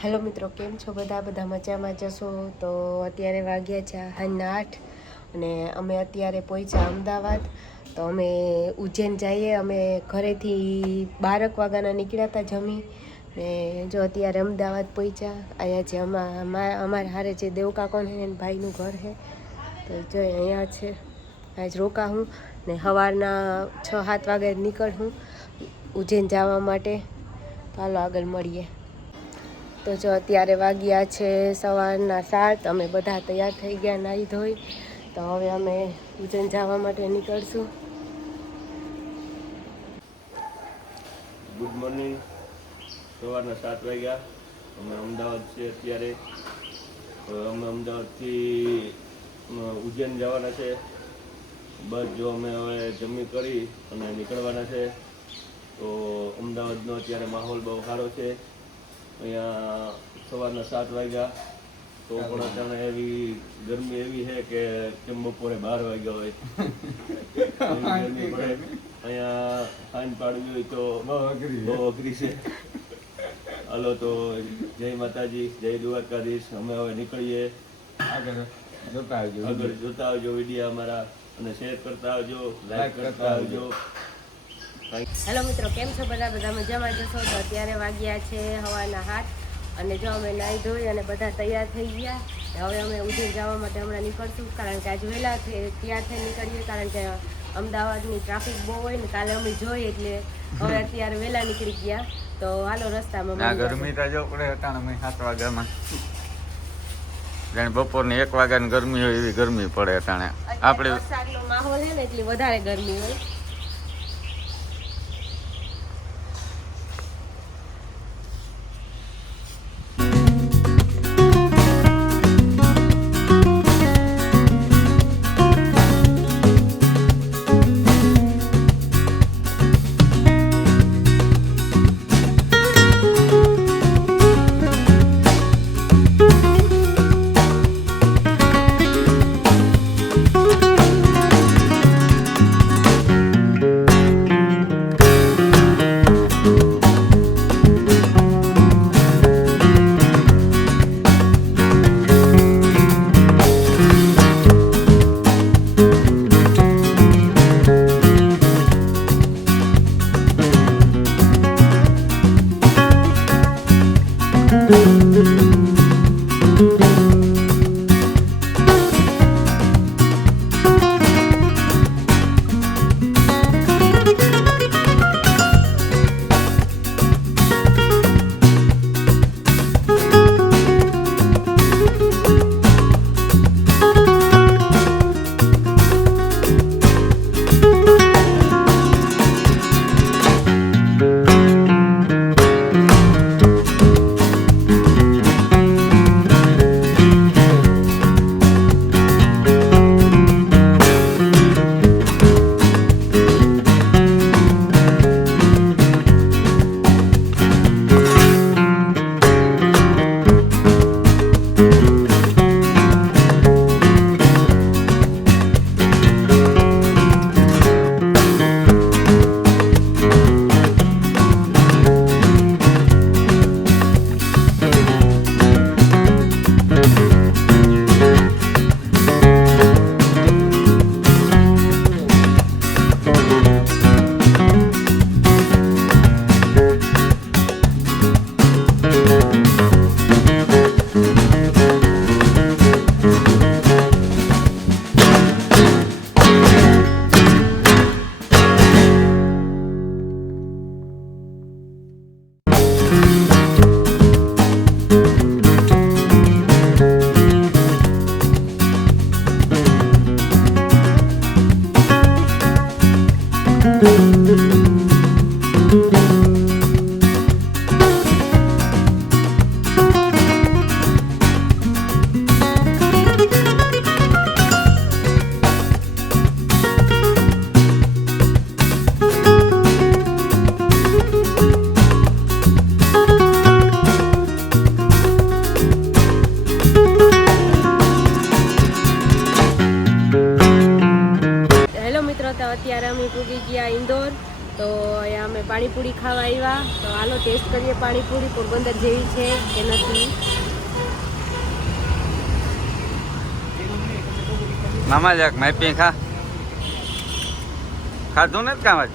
Hello મિત્રો, કેમ છો બધા મજામાં જશો? તો અત્યારે વાગ્યા છે 8:30 અને અમે અત્યારે પહોંચ્યા અમદાવાદ. તો અમે ઉજ્જૈન જઈએ. અમે ઘરેથી 12 વાગ્યાના નીકળ્યા હતા જમી ને જો અત્યારે અમદાવાદ પહોંચ્યા. અહીંયા જે અમારા હારે જે દેવકાકોને ભાઈનું ઘર છે તો જો અહીંયા છે. આજ રોકા હું ને સવારના 6-7 વાગે નીકળું ઉજ્જૈન જવા માટે. ચાલો આગળ મળીએ. તો જો અત્યારે વાગ્યા છે સવારના 7. અમે બધા તૈયાર થઈ ગયા નાહી ધોઈ. તો હવે અમે ઉજ્જૈન જવા માટે નીકળશું. Good morning. સવારના 7 વાગ્યા. અમે અમદાવાદ છે અત્યારે. અમે અમદાવાદથી ઉજ્જૈન જવાના છે. બસ જો અમે હવે જમી કરી અને નીકળવાના છે. તો અમદાવાદનો અત્યારે માહોલ બહુ સારો છે. અહીંયા સવારના 7 વાગ્યા તો પણ અત્યારે એવી ગરમી એવી છે કે કેમ બપોરે 12 વાગ્યા હોય ગરમી પડે. અહીંયા સાંજ પાડવી હોય તો બહુ અઘરી છે. હાલો તો જય માતાજી, જય દ્વારકાધીશ. અમે હવે નીકળીએ. આગળ જોતા આવજો વિડીયો અમારા અને શેર કરતા આવજો, લાઈક કરતા આવજો. હેલો મિત્રો, કેમ છો બધા મજામાં જશો? તો અત્યારે વાગ્યા છે સવારના 7 અને જો અમે નાહી ધોઈ અને બધા તૈયાર થઈ ગયા. હવે અમે ઉજ્જૈન જવા માટે હમણાં નીકળશું, કારણ કે આજ વહેલા તૈયાર થઈ નીકળીએ, કારણ કે અમદાવાદની ટ્રાફિક બહુ હોય ને. કાલે અમે જોઈ એટલે હવે અત્યારે વહેલા નીકળી ગયા. તો હાલો રસ્તામાં ગરમી તો જો પડે અટાણે 7 વાગ્યામાં જાણે બપોરની 1 વાગ્યાની ગરમી હોય એવી ગરમી પડે અટાણે. આપણે વરસાદનો માહોલ છે ને એટલે વધારે ગરમી હોય. તો અહીંયા અમે પાણીપુરી ખાવા આવ્યા. તો હાલો ટેસ્ટ કરીએ પાણીપુરી પોરબંદર જેવી છે કે નથી. મામા જાક માપી ખા ખાધું ને કામ જ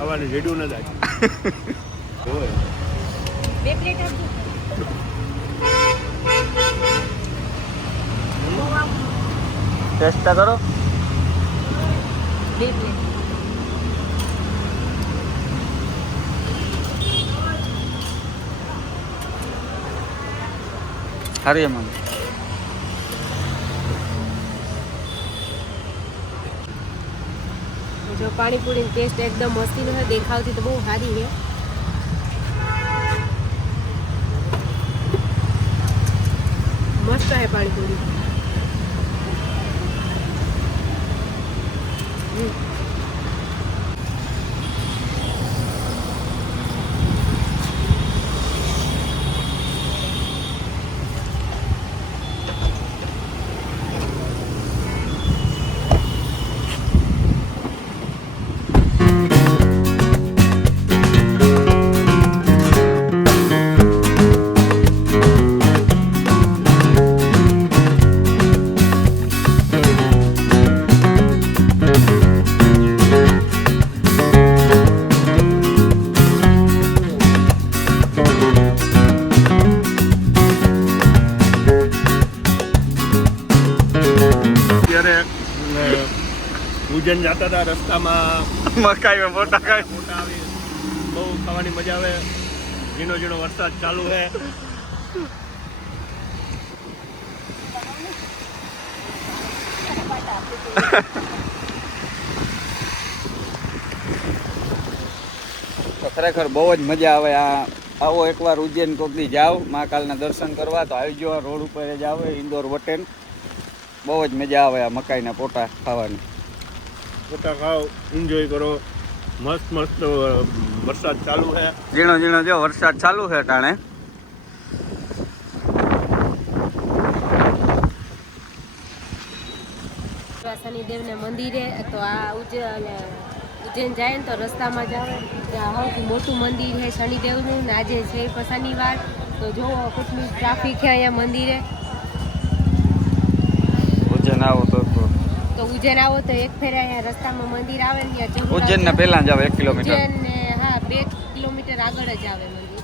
આવવાની રેડ્યું નથી હોય. 2 પ્લેટ આપજો. ટેસ્ટ કરો. 2 પ્લેટ. સારી એમ જો પાણીપુરીની ટેસ્ટ એકદમ મસ્તીનો છે. દેખાવથી તો બહુ સારી છે. મસ્ત છે પાણીપુરી. ઉજ્જૈન જતા હતા રસ્તામાં મકાઈ મોટા ખાય મોટા આવી બહુ ખાવાની મજા આવે. ઝીણો ઝીણો વરસાદ ચાલુ છે. તો ખરેખર બહુ જ મજા આવે. આવો એકવાર ઉજ્જૈન કોકથી જાઓ મહાકાલના દર્શન કરવા તો આવી જાઓ. રોડ ઉપર જ આવે ઇન્દોર વટેન. બહુ જ મજા આવે આ મકાઈના પોટા ખાવાની. પોતા ખાઓ, એન્જોય કરો. મસ્ત મસ્ત વરસાદ ચાલુ છે. ઝીણો ઝીણો જો વરસાદ ચાલુ છે ટાણે. શનિદેવને મંદિરે તો આ ઉજ્જૈન જાય ને તો રસ્તામાં જ આવે ત્યાં સૌથી મોટું મંદિર છે શનિદેવનું. ને આજે છે શનિવાર તો જુઓ કેટલું ટ્રાફિક છે અહીંયા મંદિરે. ઉજ્જૈન આવો તો ઉજ્જૈન આવો તો એક ફેરા અહીંયા રસ્તામાં મંદિર આવે ને ત્યાં જરૂર. ઉજ્જૈન ને પહેલા જ આવે 1 કિલોમીટર. ઉજ્જૈન ને હા 2 કિલોમીટર આગળ જ આવે મંદિર.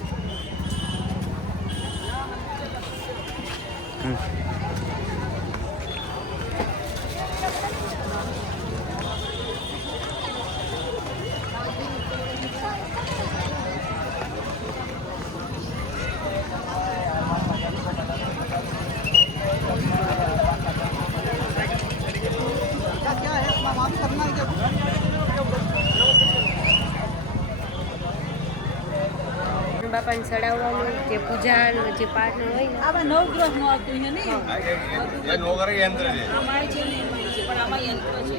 બાપાને ચડાવવાનું જે પૂજા જે પાઠ હોય ને આમાં નવગ્રહ નું આવતું છે ને એ નોકર યંત્ર છે. અમારે છે ને એમાં છે પણ આમાં યંત્ર છે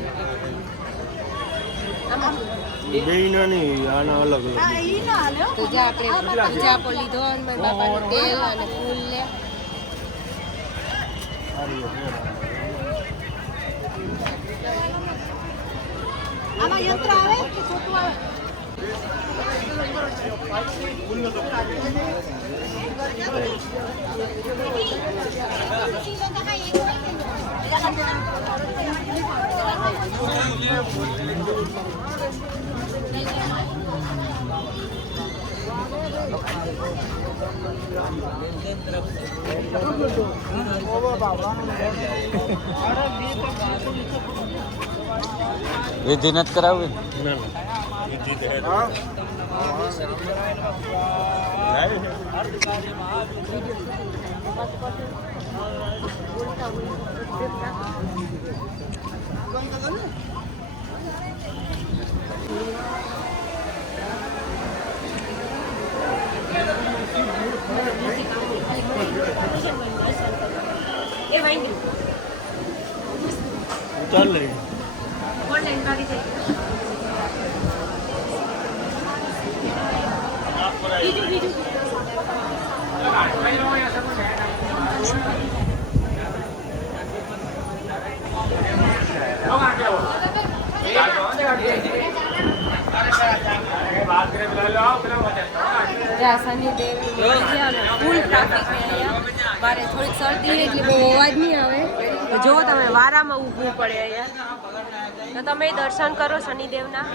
બેયના નહીં, આના અલગ અલગ. આ ઈ ના હાલે હો. તો જે આપણે પૂજા પર લીધો અને મારા બાપાનું તેલ અને ફૂલ લે. આમાં યંત્ર આવે કે છોટું આવે વિધિ નથી કરાવવી. ના ના વિધિ તો હે. એ વાંગી ઉતાર લઈ. ઓનલાઈન ભાગી જાય. બીજું બીજું ત્યાં શનિદેવ છે અને ફૂલ ટ્રાફિક છે અહીંયા. મારે થોડીક શરદી એટલે બહુ અવાજ નહીં આવે. તો જો તમે વારામાં ઊભું પડે અહીંયા. તો તમે દર્શન કરો શનિદેવના.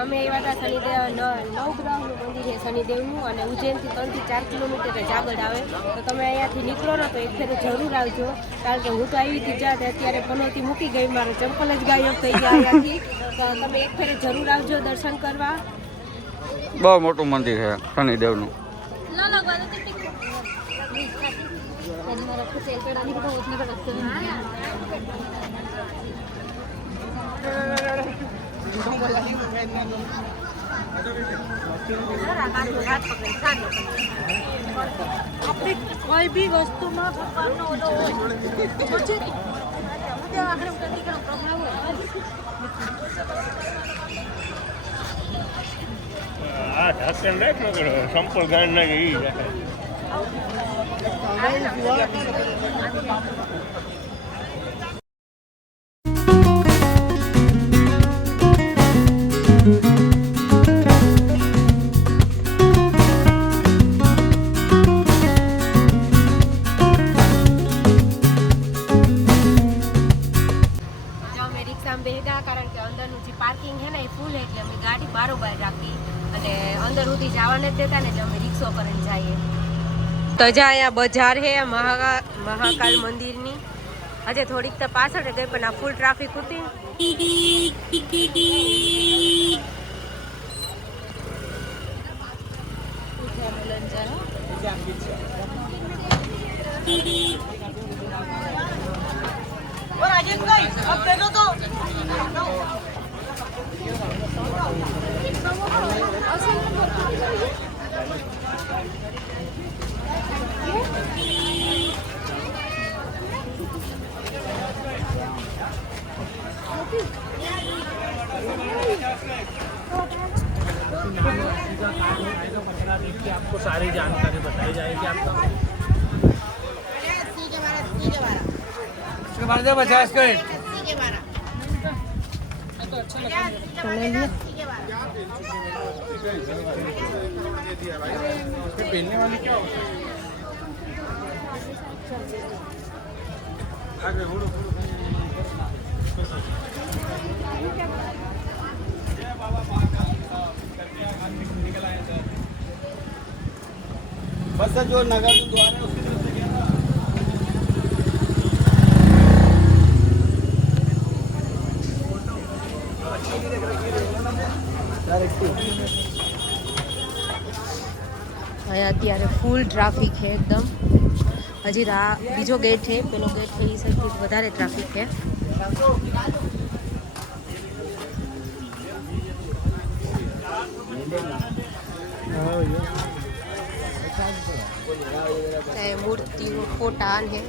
અમે આવ્યા હતા શનિદેવ નવગ્રહનું મંદિર છે શનિદેવનું અને ઉજ્જૈનથી 3 થી 4 કિલોમીટર જ આગળ આવે. તો તમે અહીંયાથી નીકળો ને તો એક ફેરે જરૂર આવજો, કારણ કે હું તો આવી હતી જ્યાં અત્યારે પનોતી મૂકી ગઈ, મારો ચંપલ જ ગાયબ થઈ ગયા અહીંયાથી. તો તમે એક ફેરે જરૂર આવજો દર્શન કરવા. બહુ મોટું મંદિર છે શનિદેવનું. આપણી કોઈ બી વસ્તુમાં ભગવાનનો ઓલો હોય પછી આપણે પ્રતિક્રમ પ્રભાવ હોય. આ ઢાંકણ રાખ ને સંપલ ગાંડ નાખે ઈ રાખે. કારણ કે અંદરનું જે પાર્કિંગ છે ને એ ફૂલ એટલે અમે ગાડી બારોબાર રાખી અને અંદર સુધી જવા નથી દેતા ને એટલે અમે રિક્ષો કરીને જઈએ. તો જ્યાં અહીંયા બજાર છે મહાકાલ મંદિરની. આજે થોડીક તો પાછળ ગઈ પણ આ ફૂલ ટ્રાફિક હતી. आपको सारी जानकारी बताई जाएगी आपका. पहनने वाली क्या बस जो नगर द्वार है उसकी तरफ से અહીંયા અત્યારે ફૂલ ટ્રાફિક છે એકદમ. હજી બીજો ગેટ છે, પેલો ગેટ છે એ સાઈડથી વધારે ટ્રાફિક છે. મૂર્તિઓ ફોટા છે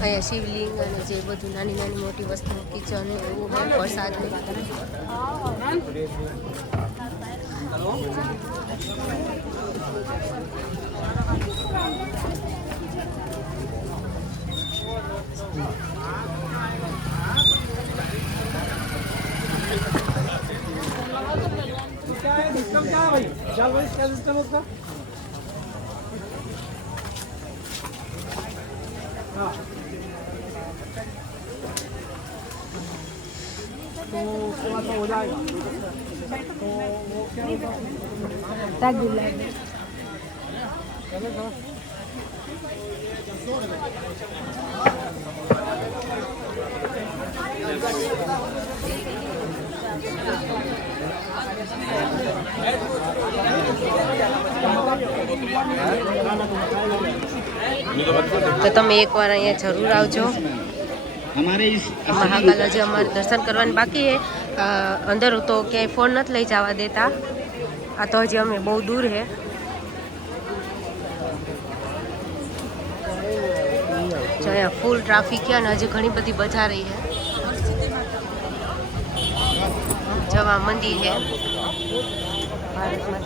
અહીંયા, શિવલિંગ અને જે બધું નાની નાની મોટી વસ્તુ, કિચન એવું હોય, પ્રસાદ. सिस्टम क्या है भाई? चल भाई क्या सिस्टम है उसका? हाँ तो उसके बाद तो हो जाएगा. तो वो क्या होगा? તો તમે એકવાર અહીંયા જરૂર આવજો. મહાકાલ હજી અમારે દર્શન કરવાનું બાકી છે. અંદર તો ક્યાંય ફોન નથી લઈ જવા દેતા. આ તો હજી અમે બહુ દૂર છે. અહીંયા ફૂલ ટ્રાફિક છે અને હજી ઘણી બધી બજાર છે. જવા મંદિર છે,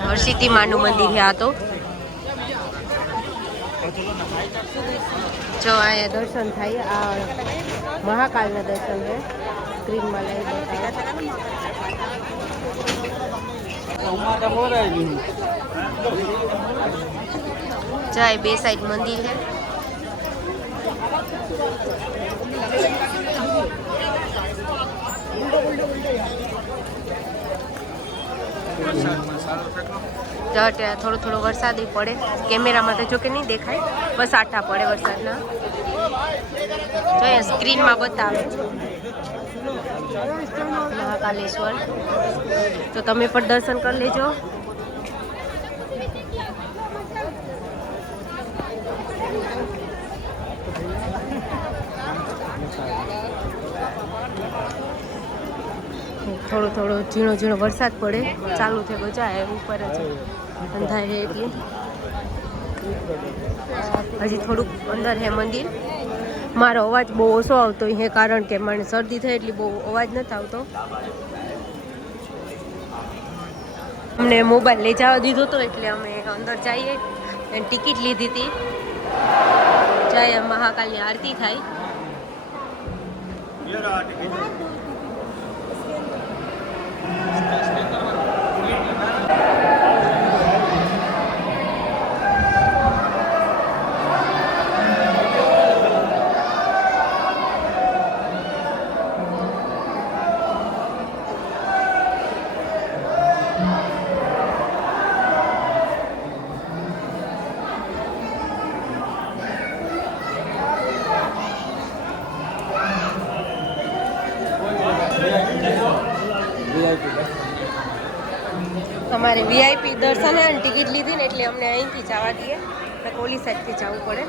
હરસિદ્ધિ માનું મંદિર છે આ તો. જો અહીંયા દર્શન થાય, આ મહાકાલના દર્શન છે. સ્ક્રીનમાં લઈ જાય, બે સાઈડ મંદિર છે. થોડો થોડો વરસાદ પડે, કેમેરામાં તો જો કે નહીં દેખાય, બસ આટા પડે વરસાદના. જો અહીંયા સ્ક્રીનમાં બતાવે મહાકાલેશ્વર, તો તમે પણ દર્શન કરી લેજો. થોડો થોડો ઝીણો ઝીણો વરસાદ પડે, ચાલુ થયો જાય ઉપર જ અંધારે એટલે. હજી થોડુંક અંદર હે મંદિર. મારો અવાજ બહુ ઓછો આવતો છે કારણ કે મને શરદી થઈ એટલે બહુ અવાજ નથી આવતો. અમને મોબાઈલ લઈ જવા દીધો હતો એટલે અમે અંદર જઈએ, ટિકિટ લીધી હતી. જાય મહાકાલની આરતી થાય. અમારે વીઆઈપી દર્શન અને ટિકિટ લીધી ને એટલે અમને અહીંથી જવા દઈએ, ઓલી સાઈડથી જવું પડે.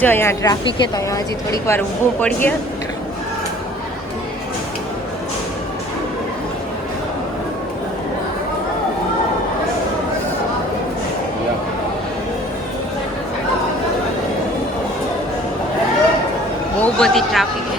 જો અહીંયા ટ્રાફિક છે તો અહીંયા હજી થોડીક વાર ઊભું પડીએ. બહુ બધી ટ્રાફિક છે.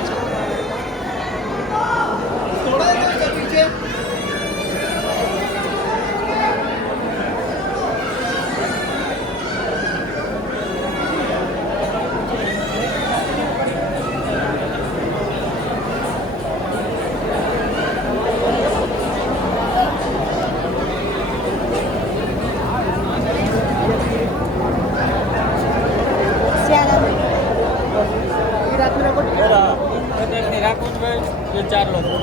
ચાર લોકો